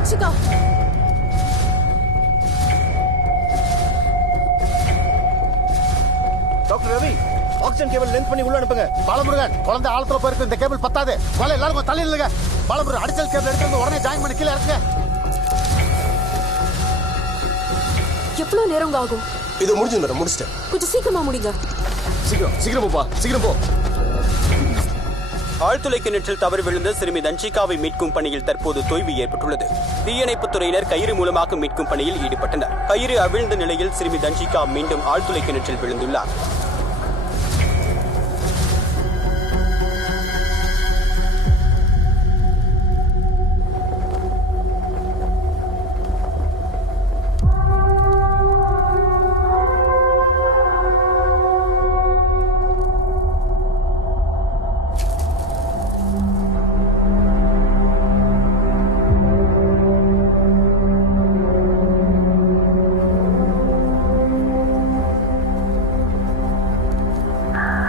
Dhanshika doctor Ravi oxygen cable length பண்ணி உள்ள அனுப்புங்க. பாலமுருகன் குழந்தை ஆழத்துல போயிருக்கு, இந்த கேபிள் பத்தாது. எல்லாரும் தள்ளி இல்லைங்க. பாலமுருகன் அடிச்சல் கேபிள் எடுத்து உடனே ஜாயின் பண்ணி கீழே இறக்குங்க. எவ்வளவு நேரம் ஆகும்? இது முடிஞ்சது மேடம், முடிச்சிட்டேன். கொஞ்சம் சீக்கிரமா முடிங்க. சீக்கிரம் போப்பா, சீக்கிரம் போ. ஆழ்துளை கிணற்றில் தவறி விழுந்த சிறுமி தன்ஷிகாவை மீட்கும் பணியில் தற்போது தொய்வு ஏற்பட்டுள்ளது. தீயணைப்புத் துறையினர் கயிறு மூலமாக மீட்கும் பணியில் ஈடுபட்டனர். கயிறு அவிழ்ந்த நிலையில் சிறுமி தன்ஷிகா மீண்டும் ஆழ்துளை கிணற்றில் விழுந்துள்ளார்.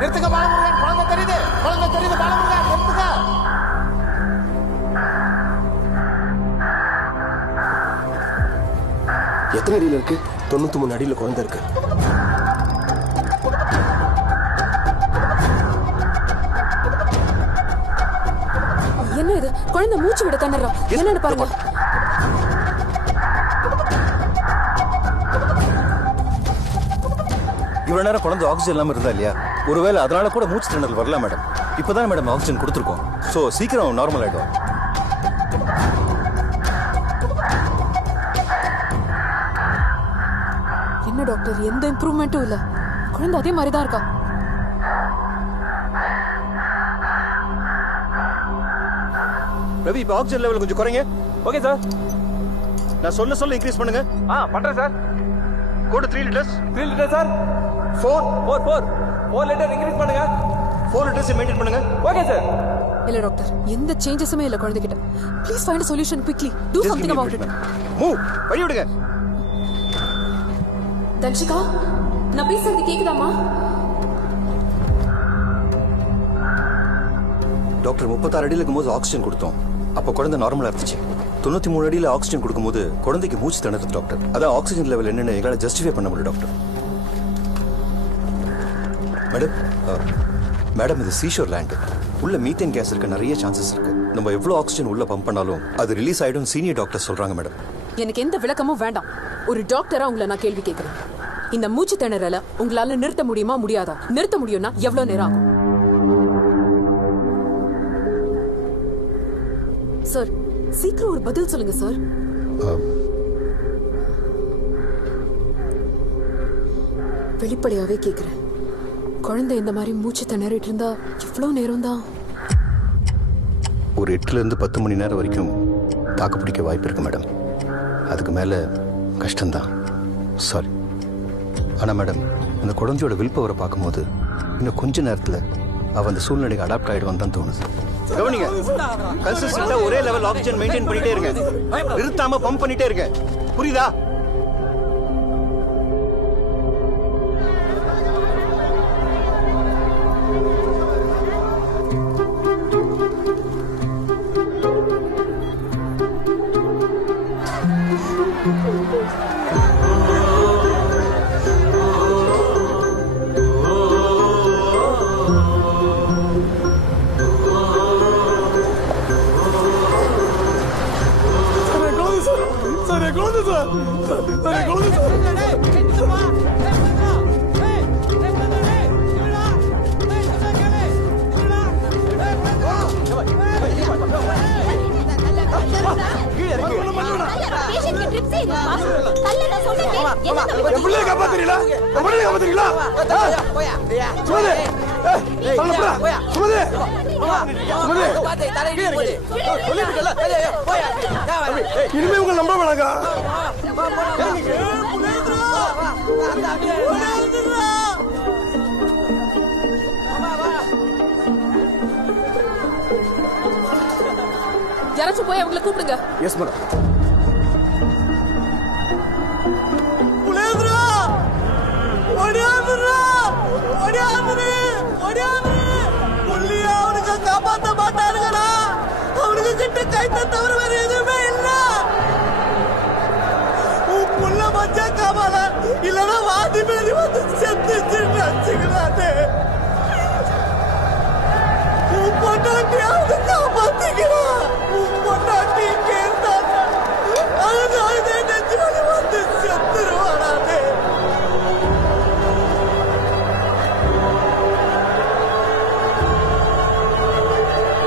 நிறுத்துங்க பாலமுருகன், குழந்தை தெரியுது பாலமுருகன், நிறுத்துங்க. எத்தனை அடியில் இருக்கு? 93 அடியில் குழந்தை இருக்கு. என்ன இது? குழந்தை மூச்சு விட தண்ணறா. என்னன்னு பாருங்க. இவ்வளவு நேரம் குழந்தை ஆக்சிஜன் இல்லாம இருந்தா இல்லையா, ஒருவேளை அதனால கூட மூச்சு திணறல் வரலாம் மேடம். இப்பதான் மேடம் ஆக்சிஜன் கொடுத்துருக்கோம். ஸோ சீக்கிரம் நார்மல் ஆயிடும். என்ன டாக்டர், எந்த இம்ப்ரூவ்மெண்ட்டும் இல்ல. குழந்தை அதே மாதிரி தான் இருக்கா. ரவி, இப்போ ஆக்சிஜன் லெவல் கொஞ்சம் குறைங்க. Okay sir. நான் சொல்ல இன்க்ரீஸ் பண்ணுங்க. பண்றேன் சார். கோடு 3 litres. 3 litre sir. 4 litre increase பண்ணுங்க. 4 லிட்டர்ஸ் மெயின்டைன் பண்ணுங்க. Okay sir. இல்ல டாக்டர், எந்த சேஞ்சஸுமே இல்ல குழந்தைகிட்ட. Please find a solution quickly. Do something about it. Move, வழி விடுங்க. தன்ஷிகா, நான் பேசுறது கேக்குதாமா? டாக்டர் 36 அடியில் இருக்கும்போது ஆக்சிஜன் கொடுத்தோம். அப்போ குழந்தை நார்மலா இருந்துச்சு. 93 அடியில் ஆக்சிஜன் கொடுக்கும்போது குழந்தைக்கு மூச்சு திணறுது டாக்டர். அதான் ஆக்சிஜன் லெவல் என்னன்னு எங்களால் ஜஸ்டிஃபை பண்ண முடியும் டாக்டர். மேடம் இது சீஷோர் லேண்ட். உள்ள மீத்தேன் கேஸ் இருக்க நிறைய சான்சஸ் இருக்கு. நம்ம எவ்வளவு ஆக்சிஜன் உள்ள பம்ப் பண்ணாலும் அது ரிலீஸ் ஆயிடும் சீனியர் டாக்டர் சொல்றாங்க மேடம். எனக்கு எந்த விளக்கமும் வேண்டாம். ஒரு டாக்டரா உங்களை நான் கேள்வி கேட்கிறேன். இந்த மூச்சு திணறல உங்களால நிறுத்த முடியுமா முடியாதா? நிறுத்த முடியும்னா எவ்வளவு நேரம் ஆகும்? சார், சீக்கிரம் ஒரு பதில் சொல்லுங்க சார். வெளிப்படையாவே கேக்குறேன். குழந்தை இந்த மாதிரி மூச்சு திணறிட்டு இருந்தா எவ்வளவு நேரம் தான்? ஒரு 8 to 10 மணி நேரம் வரைக்கும் தாக்கு பிடிக்க வாய்ப்பு இருக்கு மேடம். அதுக்கு மேல கஷ்டம்தான். சாரி. ஆனா மேடம், அந்த குழந்தையோட வில் பவரை பார்க்கும்போது இன்னும் கொஞ்ச நேரத்துல அவ அந்த சூழ்நிலைக்கு அடாப்ட் ஆயிடுவான்னு தான் தோணுது. கவனிங்க, கன்சிஸ்டன்ட்டா ஒரே லெவல் ஆக்சிஜன் மெயின்டைன் பண்ணிட்டே இருங்க. நிறுத்தாம பம்ப் பண்ணிட்டே இருங்க. புரியுதா? இனிமே உங்க நம்ப வேணாங்க. யாராச்சும் போய் அவங்களை கூப்பிடுங்க. Yes madam. காப்பாத்த மாட்டாருங்களா? அவனுக்கு கிட்ட கைத்த தவிர வேற எதுவுமே இல்ல. இல்லனா வாந்தி பேதி வந்து